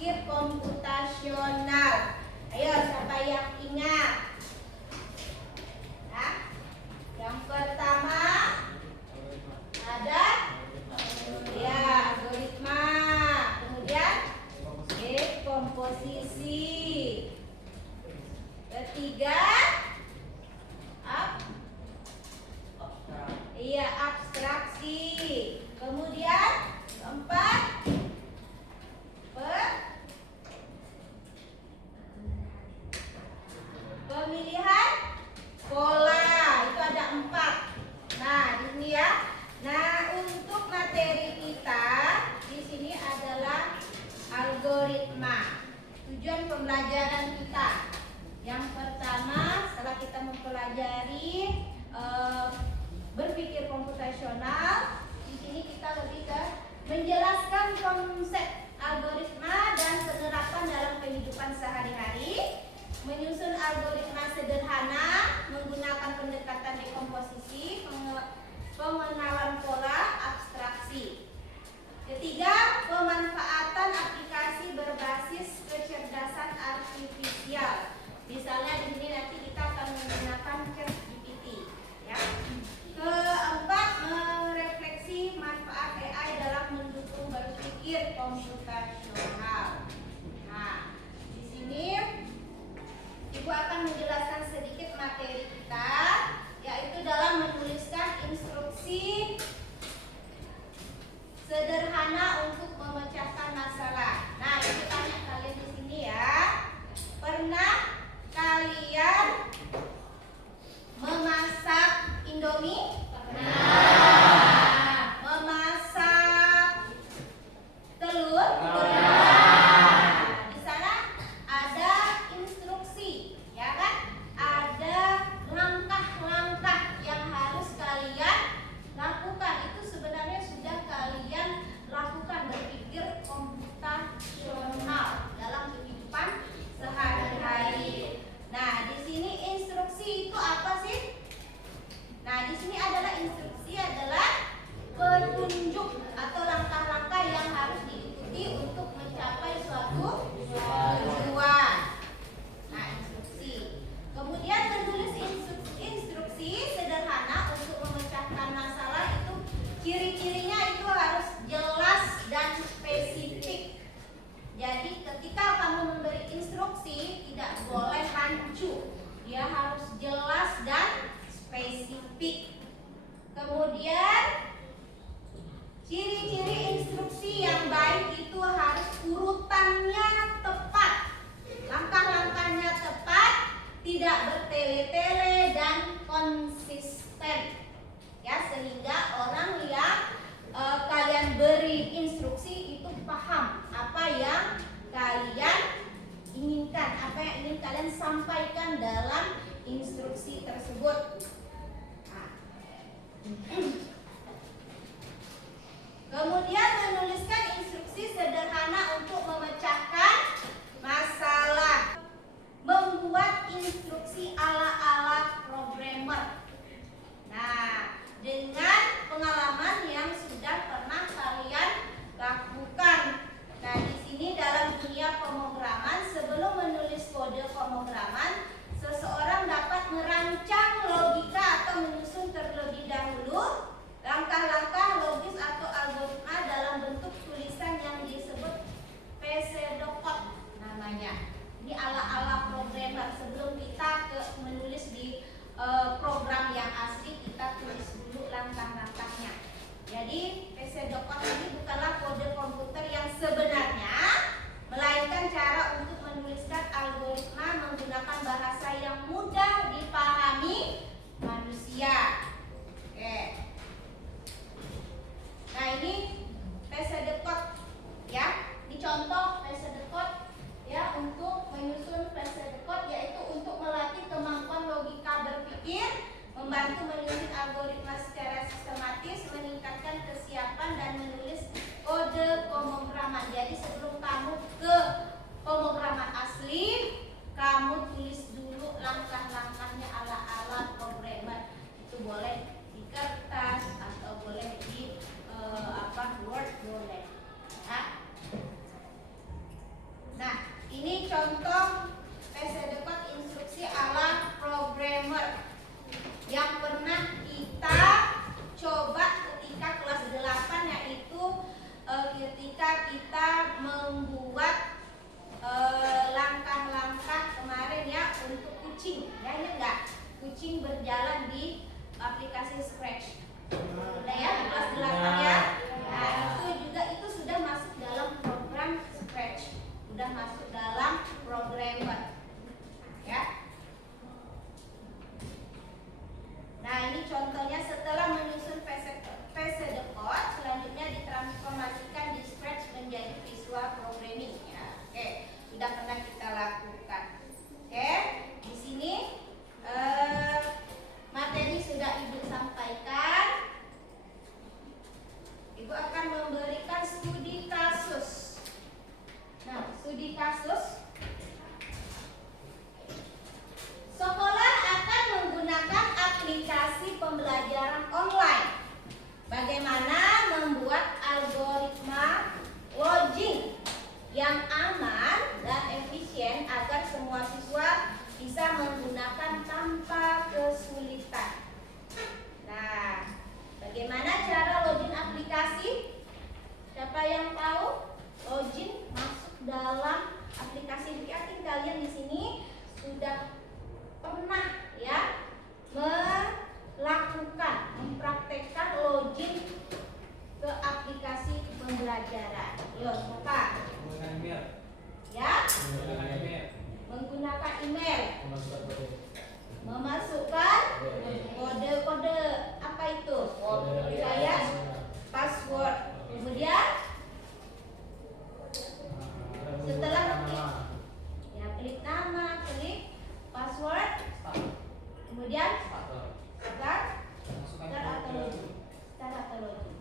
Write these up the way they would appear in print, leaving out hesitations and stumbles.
berpikir komputasional. Ayo, siapa yang ingat? Nah, yang pertama ada ya algoritma, kemudian dekomposisi, ketiga abstraksi, kemudian keempat pemilihan pola. Itu ada 4. Nah, di sini ya. Nah, untuk materi kita di sini adalah algoritma. Tujuan pembelajaran kita yang pertama, setelah kita mempelajari berpikir komputasional, di sini kita lebih ke menjelaskan konsep algoritma dan penerapan dalam kehidupan sehari-hari, menyusun algoritma sederhana menggunakan pendekatan dekomposisi, pengenalan pola, abstraksi. Ketiga, pemanfaatan aplikasi berbasis kecerdasan artifisial. Misalnya di sini nanti kita akan menggunakan ChatGPT, ya. Keempat, merefleksi manfaat AI dalam mendukung berpikir komputasional. Nah, di sini Ibu akan menjelaskan sedikit materi kita, yaitu dalam menuliskan instruksi sederhana untuk memecahkan masalah. Nah, ini tanya kalian di sini ya. Pernah kalian memasak Indomie? Pernah. Memasak telur? Di sana ada instruksi, ya kan? Ada langkah-langkah yang harus kalian lakukan. Itu sebenarnya sudah kalian lakukan, berpikir komputasional dalam kehidupan sehari-hari. Nah, di sini instruksi itu apa sih? Nah, di sini adalah instruksi adalah petunjuk atau langkah-langkah yang harus diikuti untuk mencapai suatu tujuan. Nah, instruksi. Kemudian menulis instruksi sederhana untuk memecahkan masalah itu ciri-cirinya itu harus jelas dan spesifik. Jadi ketika kamu memberi instruksi tidak boleh rancu. Dia harus jelas dan spesifik. Kemudian ciri-ciri instruksi yang baik itu harus urutannya tepat, langkah-langkahnya tepat, tidak bertele-tele dan konsisten, ya, sehingga orang yang kalian beri instruksi itu paham apa yang kalian inginkan, apa yang ingin kalian sampaikan dalam instruksi tersebut. Kemudian menuliskan instruksi sederhana untuk memecahkan masalah. Membuat instruksi ala-ala programmer. Nah, dengan pengalaman yang sudah pernah kalian lakukan. Nah, di sini dalam dunia pemrograman, sebelum menulis kode pemrograman, seseorang dapat merancang logika atau menyusun terlebih dahulu langkah-langkah logis atau algoritma dalam bentuk tulisan dalam programmer. Ya. Nah, ini contohnya setelah menyusun PSD code, selanjutnya ditransformasikan di Scratch menjadi visual programming. Ya. Oke, sudah pernah kita lakukan. Oke, di sini materi sudah Ibu sampaikan. Ibu akan memberikan studi kasus. Nah, studi kasus. Sekolah akan menggunakan aplikasi pembelajaran online. Bagaimana membuat algoritma login yang aman dan efisien agar semua siswa bisa menggunakan tanpa kesulitan. Nah, bagaimana cara login aplikasi? Siapa yang tahu? Login masuk dalam aplikasi. Yakin kalian di sini sudah pernah ya mempraktekkan login ke aplikasi pembelajaran. Yuk, siapa? Ya? Menggunakan email. Memasukkan kode-kode. Apa itu? Saya password. Kemudian setelah klik nama, klik password, kemudian start atau login.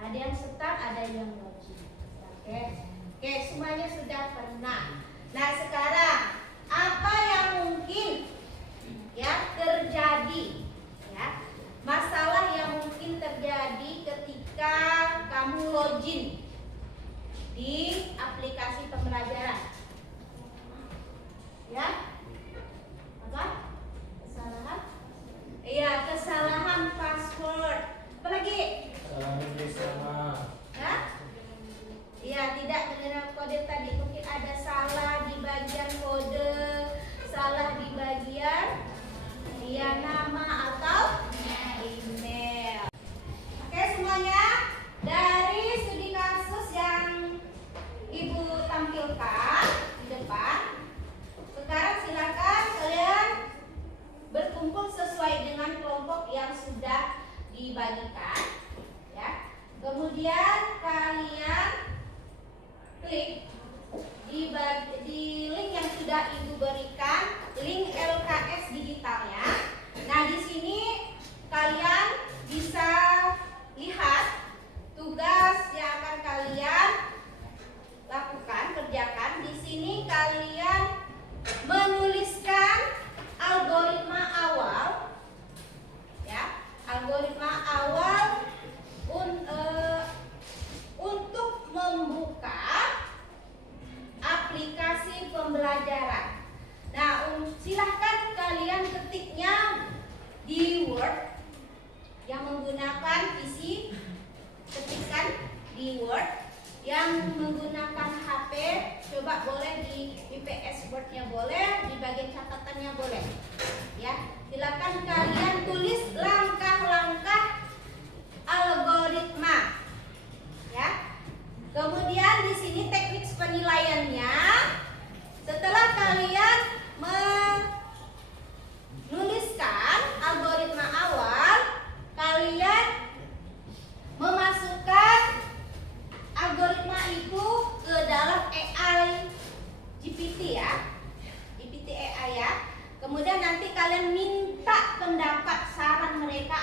Ada yang start, ada yang login. Oke, semuanya sudah pernah. Nah, sekarang apa yang mungkin ya terjadi? Ya, masalah yang mungkin terjadi ketika kamu login di aplikasi pembelajaran. Ya, apa? Kesalahan? Iya, kesalahan password. Apa lagi? Ya? Iya, tidak mengenal kode tadi. Mungkin ada salah di bagian kode, salah di bagian nama atau email. Oke semuanya, dari studi kasus yang Ibu tampilkan di depan, sekarang silakan kalian berkumpul sesuai dengan kelompok yang sudah dibagikan, ya. Kemudian kalian klik di link yang sudah Ibu berikan, link LKS digitalnya. Nah, di sini kalian bisa lihat tugas yang akan kalian lakukan, kerjakan. Di sini kalian menuliskan algoritma awal, ya, algoritma awal untuk membuka aplikasi pembelajaran. Nah, silahkan kalian ketiknya di Word yang menggunakan PC, ketikkan di Word. Yang menggunakan HP, coba boleh di PS Word-nya boleh, di bagian catatannya boleh. Ya, silakan kalian tulis langkah-langkah algoritma. Ya. Kemudian di sini teknik penilaiannya. Setelah kalian menuliskan algoritma awal, kalian memasukkan algoritma itu ke dalam AI GPT ya, GPT AI ya. Kemudian nanti kalian minta pendapat saran mereka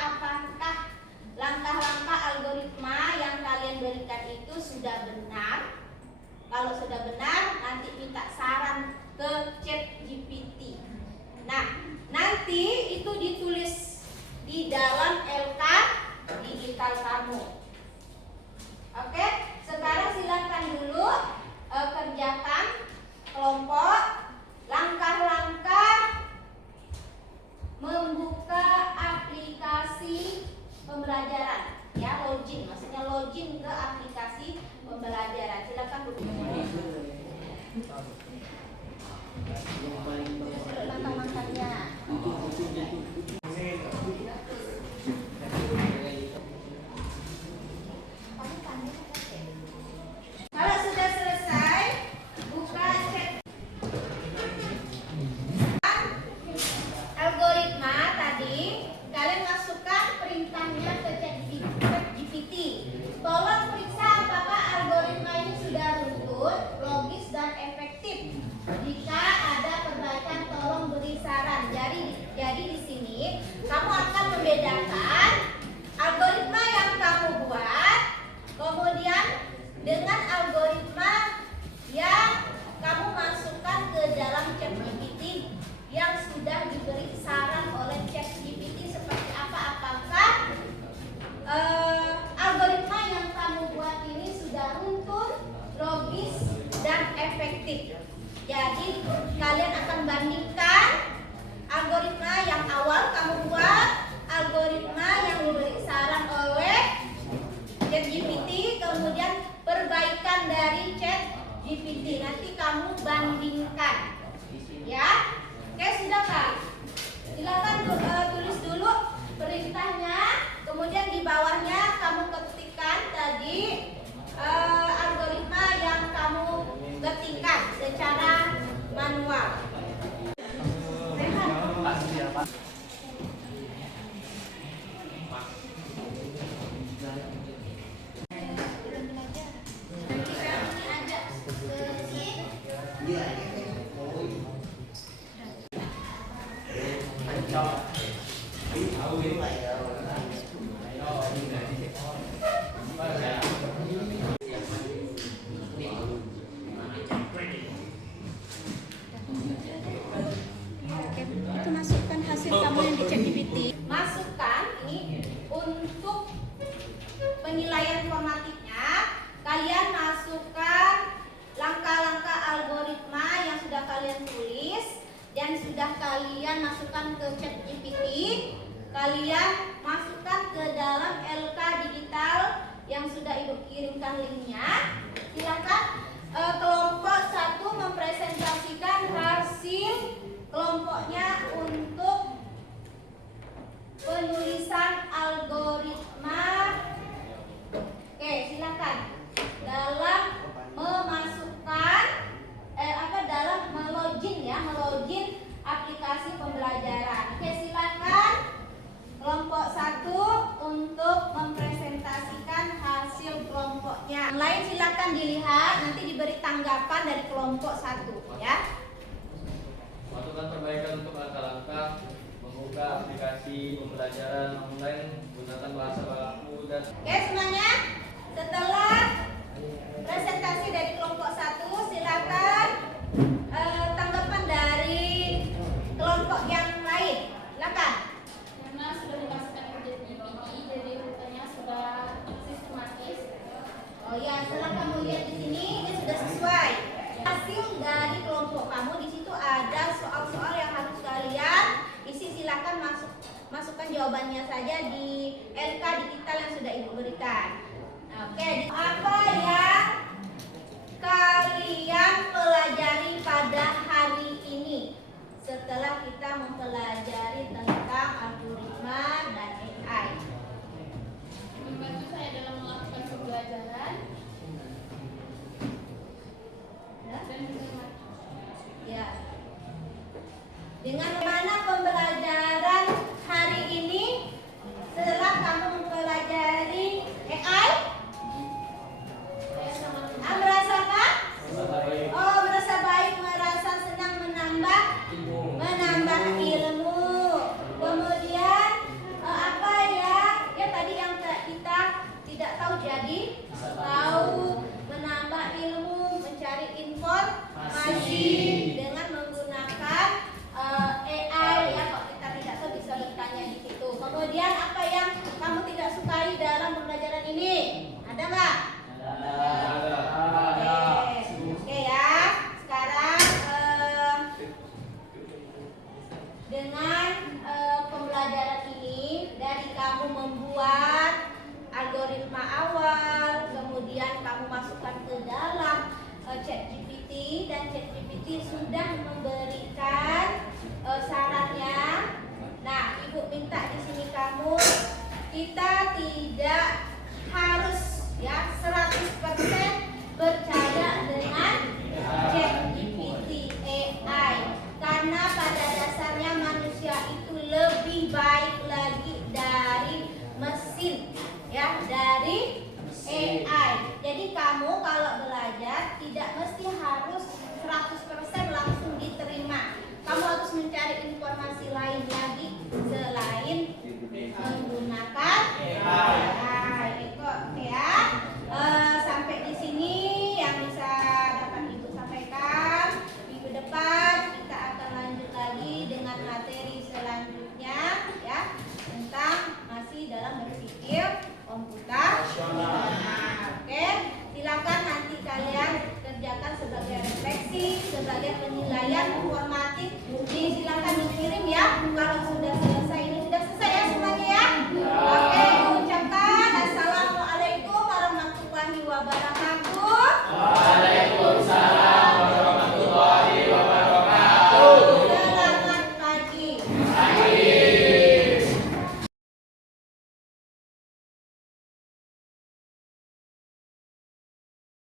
deskriptif. Jadi kalian akan bandingkan algoritma yang awal kamu buat, algoritma yang diberi saran oleh ChatGPT, kemudian perbaikan dari ChatGPT. Nanti kamu bandingkan, ya. Oke, sudah Kak? Silakan tulis dulu perintahnya, kemudian di bawahnya kamu ketikkan tadi algoritma yang kamu ketikkan secara manual. Itu masukkan hasil kamu yang di ChatGPT. Masukkan ini untuk penilaian formatiknya. Kalian masukkan langkah-langkah algoritma yang sudah kalian tulis dan sudah kalian masukkan ke ChatGPT. Kalian masukkan ke dalam LK digital yang sudah Ibu kirimkan linknya. Silakan kelompok 1 mempresentasikan hasil kelompoknya untuk penulisan algoritma. Oke, silakan dalam memasukkan dalam melogin aplikasi pembelajaran. Oke, silakan kelompok 1 untuk mempresentasikan hasil kelompoknya. Yang lain silakan dilihat, nanti diberi tanggapan dari kelompok 1, ya. Masukkan perbaikan untuk langkah-langkah membuka aplikasi pembelajaran online menggunakan bahasa baku dan. Oke semuanya, setelah presentasi dari kelompok 1, silakan tanggapan dari kelompok yang lain. Silakan. Karena sudah dimasukkan ke ChatGPT, jadi rutenya sudah sistematis. Oh ya, setelah kamu lihat di sini, ini sudah sesuai. Hasil dari kelompok kamu di situ ada soal-soal yang harus kalian isi. Silakan masukkan jawabannya saja di LK digital yang sudah Ibu berikan. Oke, apa yang kalian pelajari pada hari ini setelah kita mempelajari tentang algoritma dan AI? Membantu saya dalam melakukan pembelajaran dan juga Ya. Dengan mana pembelajaran hari ini setelah kamu mempelajari AI? saya sangat Merasa apa? Baik. Oh, merasa baik, merasa senang menambah ilmu. Kemudian apa ya tadi yang kita tidak tahu jadi tahu, menambah ilmu, mencari informasi dengan menggunakan AI ya. Kalau kita tidak tahu bisa bertanya di situ. Kemudian apa yang kamu tidak sukai dalam pembelajaran ini? Ada nggak? Oke ya. Sekarang dengan pembelajaran ini dari kamu membuat algoritma awal, kemudian kamu masukkan ke dalam ChatGPT dan ChatGPT sudah memberikan sarannya. Nah, Ibu minta di sini kita tidak harus ya 100% percaya dengan ChatGPT AI, karena pada dasarnya manusia itu lebih baik lagi dari mesin ya, dari AI. Jadi kamu kalau belajar tidak mesti harus 100% langsung diterima. Kamu harus mencari informasi lain lagi selain menggunakan AI. Itu ya. Sampai di sini sebagai penilaian formatif. Silakan dikirim ya. Kalau